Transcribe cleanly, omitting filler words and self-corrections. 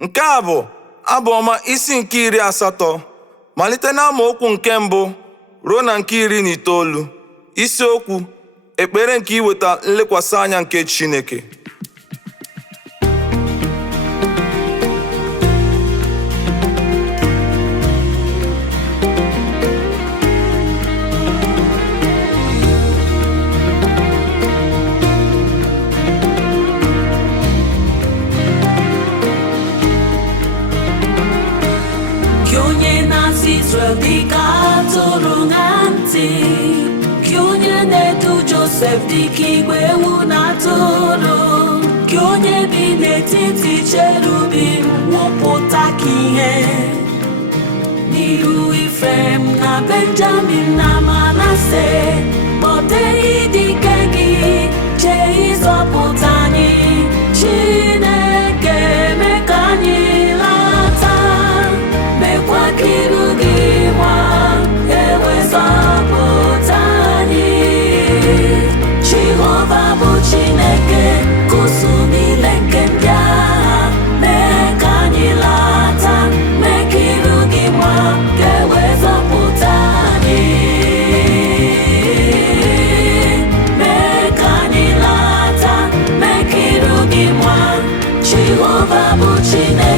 Nke a bụ Abụ Ọma isi nke 80 malite na amaokwu nke 1 ruo na nke 19. Isiokwu: ekpere nke iweta nlekwasị anya nke Chineke. Gị onye na-asị Israel dịka atụrụ na ntị, gị onye na-edu Josef dịka igwe ewu na atụrụ, gị onye bi n'etiti cherubim wụpụta ka ihe n'ihu Ifrem na Benjamin na Manase. Kpọteghị dike gị jee ịzọpụta anyị, Chineke mee ka anyị lata, mekwa ka iru gị nwa ewezọpụta anyị. Jehova bụ Chineke kusu niile nke ndị agha, mee ka anyị lata, mee ka iru gị nwa ewezọpụta anyị. Mee ka anyị lata, mee ka iru gị nwa. Jehova bụ Chineke